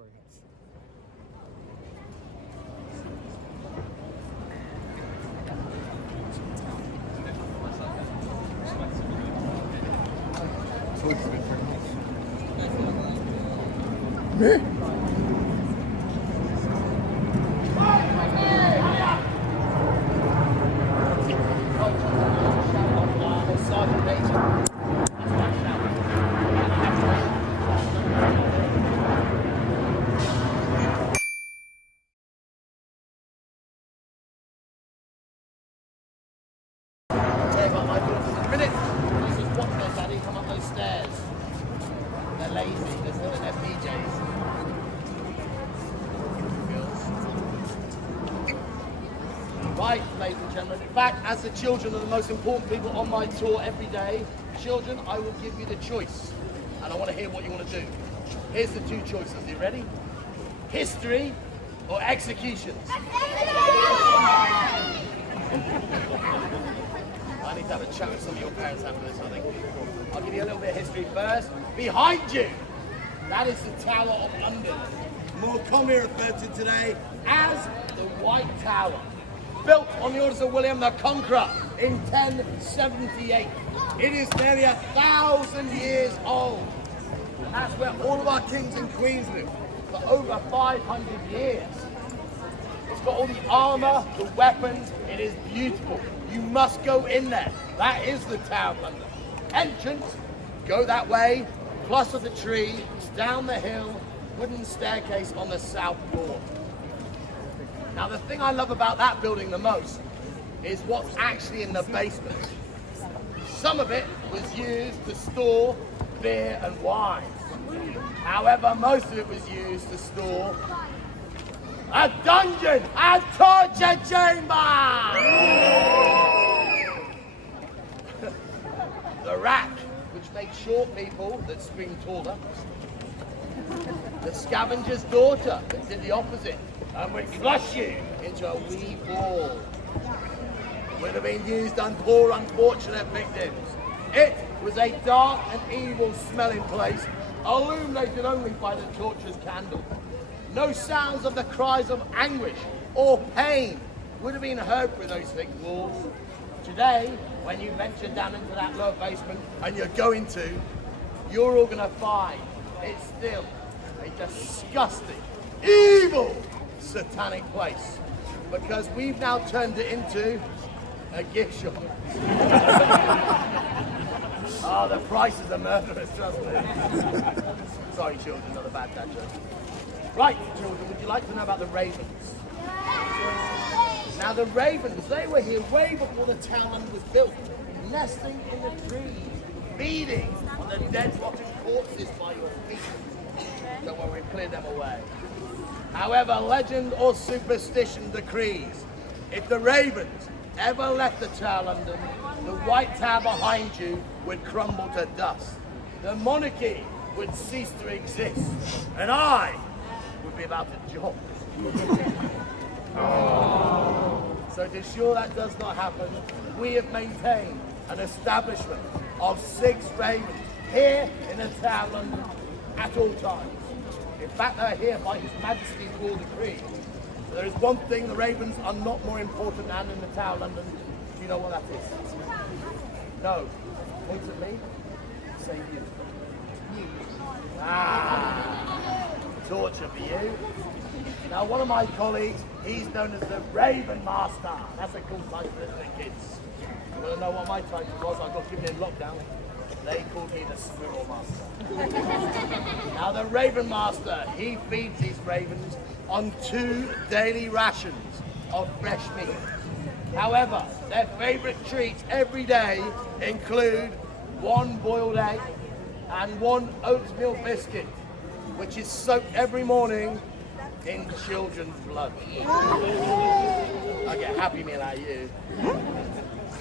fragrance. They're lazy, they're still in their PJs. Right, ladies and gentlemen. In fact, as the children are the most important people on my tour every day, children, I will give you the choice. And I want to hear what you want to do. Here's the two choices. Are you ready? History or executions? I need to have a chat with some of your parents after this, I think. I'll give you a little bit of history first. Behind you, that is the Tower of London, more commonly referred to today as the White Tower. Built on the orders of William the Conqueror in 1078. It is nearly 1,000 years old. And that's where all of our kings and queens lived for over 500 years. It's got all the armor, the weapons. It is beautiful. You must go in there. That is the Tower of London. Entrance, go that way, plus of the tree, down the hill, wooden staircase on the south wall. Now the thing I love about that building the most is what's actually in the basement. Some of it was used to store beer and wine. However, most of it was used to store a dungeon, a torture chamber! The rack, which makes short people that scream taller. The scavenger's daughter, that did the opposite and would crush you into a wee ball. Would have been used on poor, unfortunate victims. It was a dark and evil smelling place, illuminated only by the torturer's candle. No sounds of the cries of anguish or pain would have been heard through those thick walls. Today, when you venture down into that lower basement, and you're going to, you're all going to find it's still a disgusting, evil, satanic place. Because we've now turned it into a gift shop. Oh, the prices are murderous, trust me. Sorry, children, not a bad dad joke. Right, children, would you like to know about the ravens? Now, the ravens, they were here way before the town was built, nesting in the trees, feeding on the dead, rotten corpses by your feet. Don't worry, we've cleared them away. However, legend or superstition decrees, if the ravens ever left the Tower of London, the White Tower behind you would crumble to dust. The monarchy would cease to exist, and I would be about to jump. So to ensure that does not happen, we have maintained an establishment of 6 ravens here in the Tower of London at all times. In fact, they're here by His Majesty's royal decree. So there is one thing, the ravens are not more important than in the Tower of London. Do you know what that is? No. Point at me. Say you. You. Ah. Torture for you. Now, one of my colleagues, he's known as the Raven Master. That's a cool title, isn't it, kids? You want to know what my title was? I got given in lockdown. They called me the Squirrel Master. Now, the Raven Master, he feeds these ravens on 2 daily rations of fresh meat. However, their favorite treats every day include 1 boiled egg and 1 oatmeal biscuit, which is soaked every morning in children's blood. I get a happy meal out of you.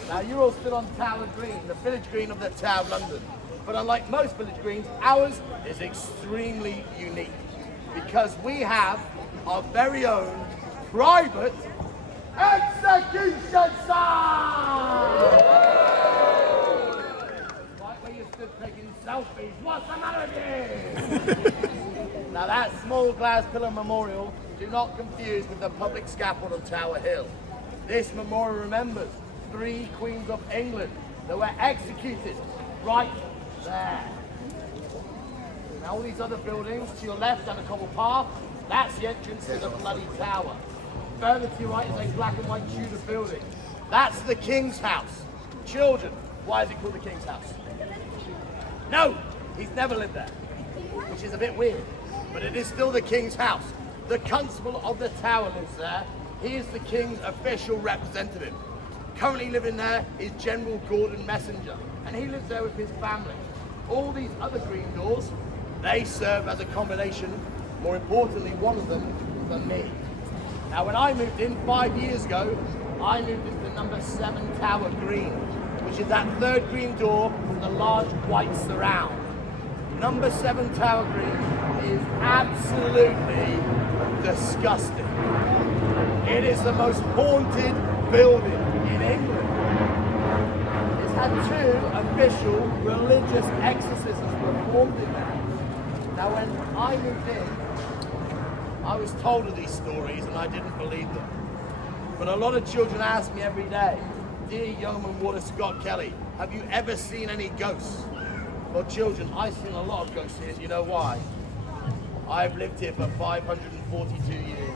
Now, you're all stood on Tower Green, the village green of the Tower of London. But unlike most village greens, ours is extremely unique because we have our very own private execution sign! Right where you stood taking selfies. What's the matter with you? Now that small glass pillar memorial, do not confuse with the public scaffold on Tower Hill. This memorial remembers 3 queens of England that were executed right there. Now all these other buildings to your left down the cobble path, that's the entrance to the bloody tower. Further to your right is a black and white Tudor building. That's the King's house. Children, why is it called the King's house? No, he's never lived there, which is a bit weird, but it is still the King's house. The Constable of the Tower lives there. He is the King's official representative. Currently living there is General Gordon Messenger, and he lives there with his family. All these other green doors, they serve as a combination, more importantly, one of them for me. Now when I moved in 5 years ago, I moved into number 7 Tower Green, which is that 3rd green door with the large white surround. Number 7 Tower Green is absolutely disgusting. It is the most haunted building in England. It's had 2 official religious exorcisms performed in there. Now when I moved in, I was told of these stories and I didn't believe them. But a lot of children ask me every day, dear Yeoman Warder Kelly, have you ever seen any ghosts? Well children, I've seen a lot of ghosts here, and you know why? I've lived here for 542 years.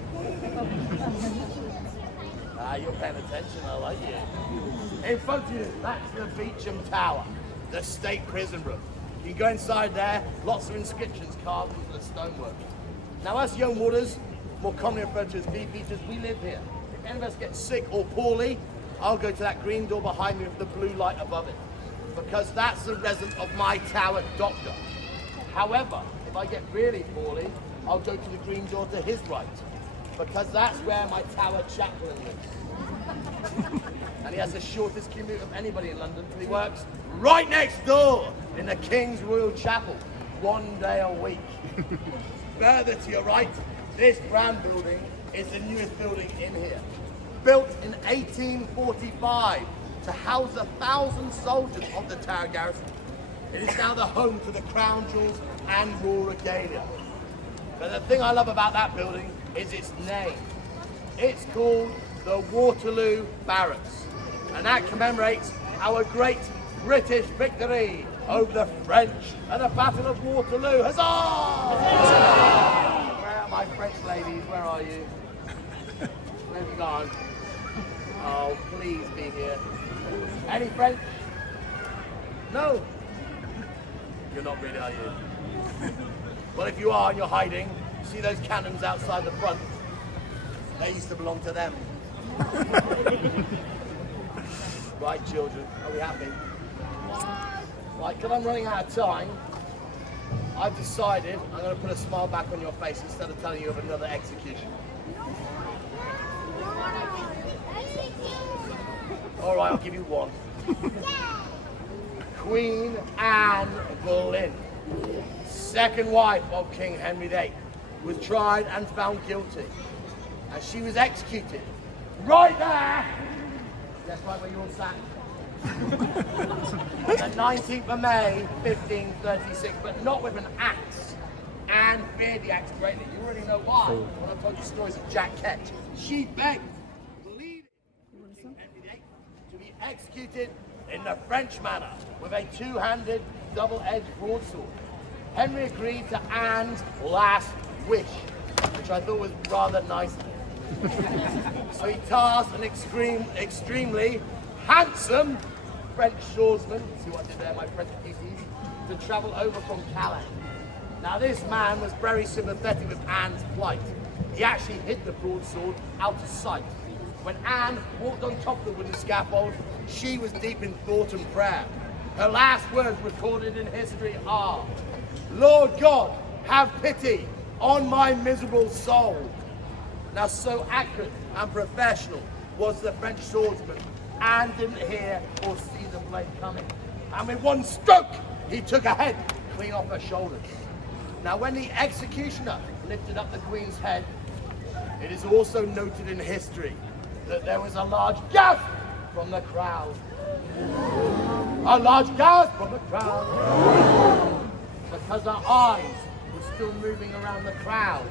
You're paying attention, I like you. In front of you, that's the Beauchamp Tower, the state prison room. You can go inside there, lots of inscriptions carved into the stonework. Now us young warders, more commonly referred to as beefeaters, we live here. If any of us get sick or poorly, I'll go to that green door behind me with the blue light above it, because that's the residence of my tower doctor. However, if I get really poorly, I'll go to the green door to his right, because that's where my tower chaplain lives. And he has the shortest commute of anybody in London, because he works right next door in the King's Royal Chapel, 1 day a week. Further to your right, this brown building is the newest building in here. Built in 1845 to house 1,000 soldiers of the Tower garrison. It is now the home to the crown jewels and royal regalia. But the thing I love about that building is its name. It's called the Waterloo Barracks, and that commemorates our great British victory over the French at the Battle of Waterloo. Huzzah! Where are my French ladies? Where are you? Where have you gone? Oh, please be here. Any French? No? You're not really, are you? Well, if you are and you're hiding, see those cannons outside the front? They used to belong to them. Right, children, are we happy? Right, because I'm running out of time, I've decided I'm going to put a smile back on your face instead of telling you of another execution. All right, I'll give you one. Queen Anne Boleyn, second wife of King Henry VIII, was tried and found guilty, and she was executed right there. That's right where you all sat. On the 19th of May, 1536, but not with an axe. Anne feared the axe greatly. You already know why. When I told you stories of Jack Ketch, she begged, pleaded King Henry VIII to be executed in the French manner with a 2-handed, double-edged broadsword. Henry agreed to Anne's last wish, which I thought was rather nice. So he tasked an extremely handsome French swordsman, see what I did there, my French beauties, to travel over from Calais. Now this man was very sympathetic with Anne's plight. He actually hid the broadsword out of sight. When Anne walked on top of the wooden scaffold, she was deep in thought and prayer. Her last words recorded in history are, Lord God, have pity on my miserable soul. Now so accurate and professional was the French swordsman, Anne didn't hear or see the blade coming. And with one stroke, he took her head clean off her shoulders. Now when the executioner lifted up the Queen's head, it is also noted in history that there was a large gasp from the crowd. A large gasp from the crowd, because her eyes were still moving around the crowd,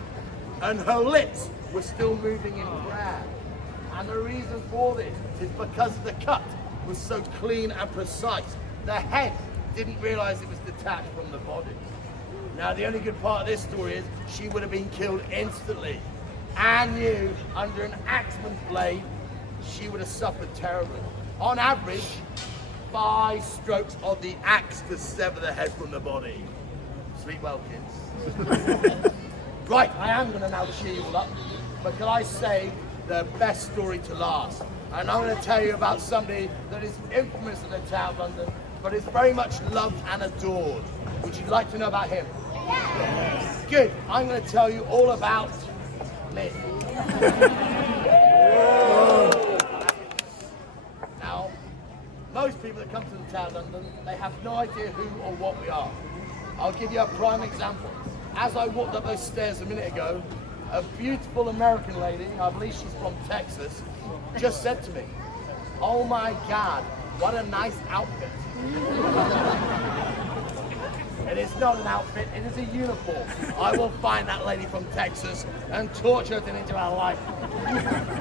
and her lips were still moving in prayer. And the reason for this is because the cut was so clean and precise. The head didn't realize it was detached from the body. Now, the only good part of this story is she would have been killed instantly. Anne knew under an axeman's blade, she would have suffered terribly. On average, 5 strokes of the axe to sever the head from the body. Sleep well, kids. Right, I am going to now cheer you all up, but can I say the best story to last? And I'm going to tell you about somebody that is infamous in the Tower of London, but is very much loved and adored. Would you like to know about him? Yes. Good. I'm going to tell you all about me. Now, most people that come to the Tower of London, they have no idea who or what we are. I'll give you a prime example. As I walked up those stairs a minute ago, a beautiful American lady, I believe she's from Texas, just said to me, "Oh my God, what a nice outfit." It is not an outfit, it is a uniform. I will find that lady from Texas and torture her into our life.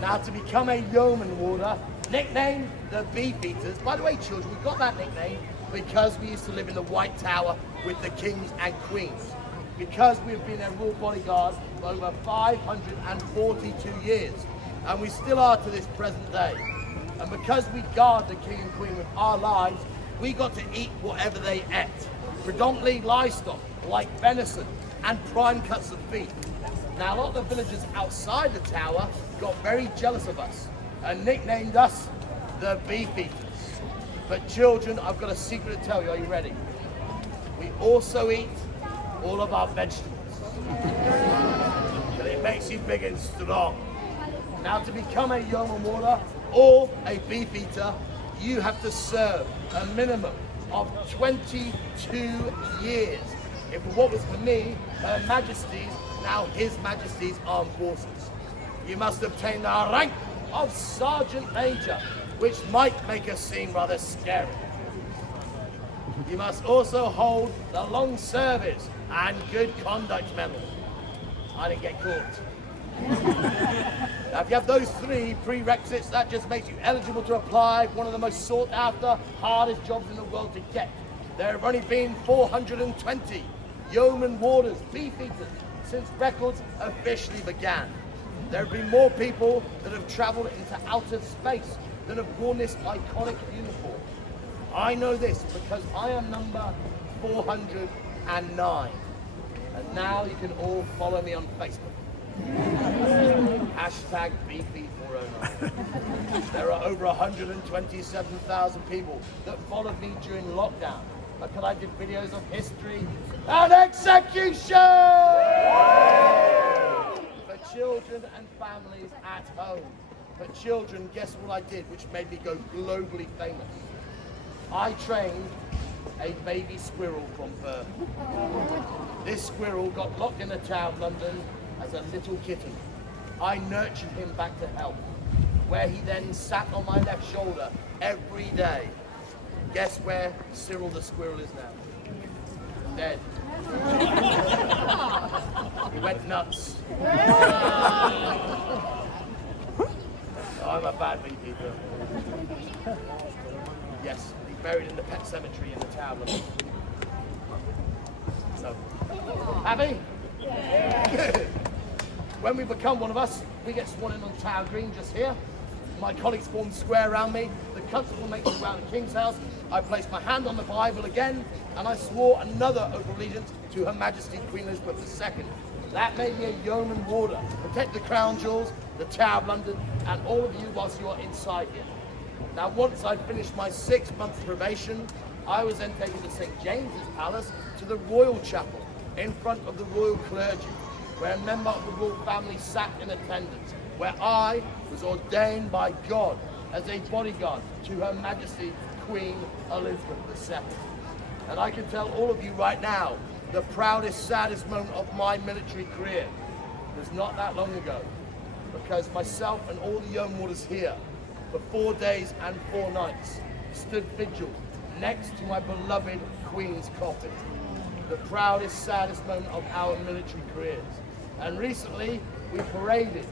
Now, to become a Yeoman Warder, nicknamed the Beefeaters. By the way, children, we got that nickname because we used to live in the White Tower with the kings and queens. Because we've been a royal bodyguard for over 542 years, and we still are to this present day. And because we guard the king and queen with our lives, we got to eat whatever they ate. Predominantly livestock, like venison and prime cuts of beef. Now, a lot of the villagers outside the tower got very jealous of us and nicknamed us the Beefeaters. But children, I've got a secret to tell you. Are you ready? We also eat all of our vegetables. And it makes you big and strong. Now, to become a Yeoman Warder or a Beefeater, you have to serve a minimum of 22 years. If what was for me, Her Majesty's, now His Majesty's Armed Forces. You must obtain the rank of Sergeant Major, which might make us seem rather scary. You must also hold the Long Service and Good Conduct Medal. I didn't get caught. Now, if you have those 3 prerequisites, that just makes you eligible to apply for one of the most sought after, hardest jobs in the world to get. There have only been 420 Yeoman Warders, Beefeaters, since records officially began. There have been more people that have traveled into outer space than have worn this iconic uniform. I know this because I am number 409. And now you can all follow me on Facebook. Hashtag BP409. There are over 127,000 people that followed me during lockdown because I did videos of history and execution for children and families at home. For children, guess what I did, which made me go globally famous? I trained a baby squirrel from birth. This squirrel got locked in the Tower of London as a little kitten. I nurtured him back to health, where he then sat on my left shoulder every day. Guess where Cyril the squirrel is now? Dead. He went nuts. I'm a bad beekeeper. Yes, he's buried in the pet cemetery in the Tower of London. So, happy? Yeah. When we become one of us, we get sworn in on Tower Green just here. My colleagues form square around me. The constable makes it around the King's house. I place my hand on the Bible again, and I swore another oath of allegiance to Her Majesty Queen Elizabeth II. That made me a Yeoman Warder. Protect the crown jewels, the Tower of London, and all of you whilst you are inside here. Now, once I'd finished my 6 months probation, I was then taken to St. James's Palace to the Royal Chapel in front of the royal clergy, where a member of the royal family sat in attendance, where I was ordained by God as a bodyguard to Her Majesty Queen Elizabeth II. And I can tell all of you right now, the proudest, saddest moment of my military career was not that long ago, because myself and all the Yeoman Warders here, for 4 days and 4 nights, stood vigil next to my beloved Queen's coffin, the proudest, saddest moment of our military careers. And recently, we paraded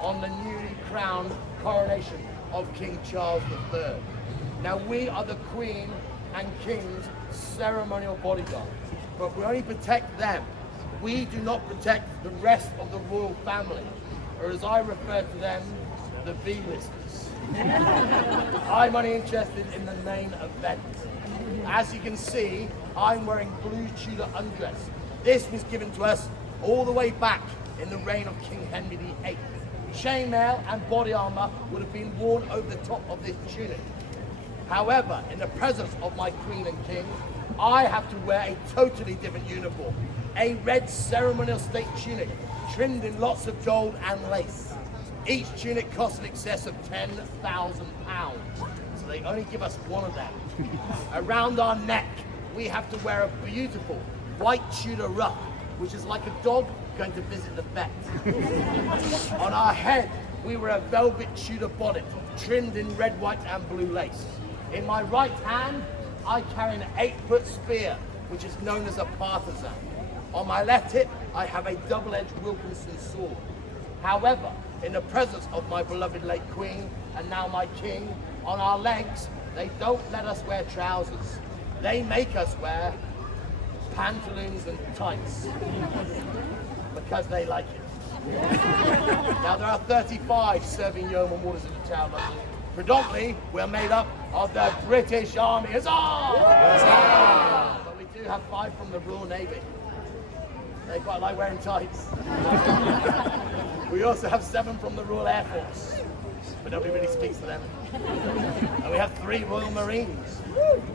on the newly crowned coronation of King Charles III. Now, we are the Queen and King's ceremonial bodyguard, but we only protect them. We do not protect the rest of the royal family, or as I refer to them, the B-listers. I'm only interested in the main event. As you can see, I'm wearing blue Tudor undress. This was given to us all the way back in the reign of King Henry VIII. Chainmail and body armor would have been worn over the top of this tunic. However, in the presence of my Queen and King, I have to wear a totally different uniform. A red ceremonial state tunic, trimmed in lots of gold and lace. Each tunic costs in excess of £10,000, so they only give us one of them. Around our neck, we have to wear a beautiful white Tudor ruff, which is like a dog going to visit the vet. On our head, we wear a velvet Tudor bonnet, trimmed in red, white and blue lace. In my right hand, I carry an 8-foot spear, which is known as a partisan. On my left hip, I have a double-edged Wilkinson sword. However, in the presence of my beloved late Queen and now my King, on our legs, they don't let us wear trousers. They make us wear pantaloons and tights because they like it. Now, there are 35 serving Yeoman Warders in the Tower of London. Predominantly, we're made up of the British Army. Huzzah! But we do have 5 from the Royal Navy. They quite like wearing tights. We also have 7 from the Royal Air Force, but nobody really speaks to them. And we have 3 Royal Marines.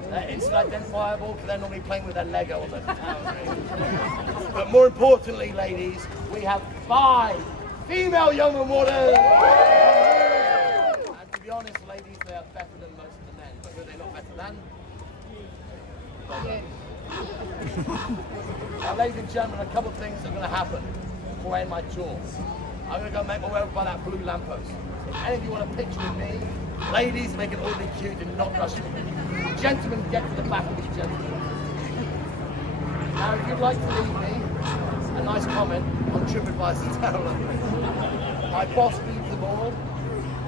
They're instant identifiable because they're normally playing with their Lego on the tower. But more importantly, ladies, we have 5 female Yeoman Warders. And to be honest, ladies, they are better than most of the men. But who are they not better than? Now, ladies and gentlemen, a couple of things are going to happen before I end my tour. I'm going to go make my way over by that blue lamppost. If any of you want a picture with me, ladies, make it ordinarily cute and not rush me. Gentlemen, get to the back of these gentlemen. Now, if you'd like to leave me a nice comment on TripAdvisor's Tower, my boss leaves them all,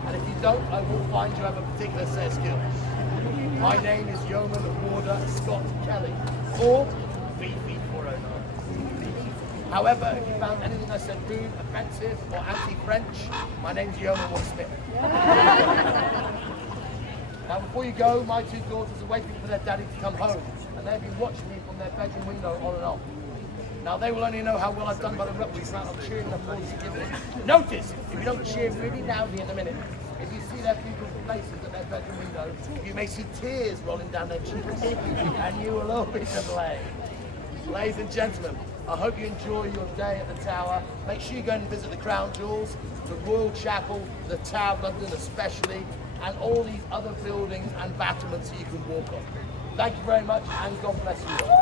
and if you don't, I will find you have a particular set of skills. My name is Yeoman Warder Kelly, or VV409. However, if you found anything I said rude, offensive, or anti-French, my name's Yeoman Warder Smith. Now, before you go, my 2 daughters are waiting for their daddy to come home, and they've been watching me from their bedroom window on and off. Now, they will only know how well I've done by the rapturous amount of cheering and applause you give me. Notice, if you don't cheer really loudly in a minute, if you see their beautiful faces at their bedroom window, you may see tears rolling down their cheeks, and you will all be to blame. Ladies and gentlemen, I hope you enjoy your day at the Tower. Make sure you go and visit the Crown Jewels, the Royal Chapel, the Tower of London especially, and all these other buildings and battlements that you can walk on. Thank you very much, and God bless you all.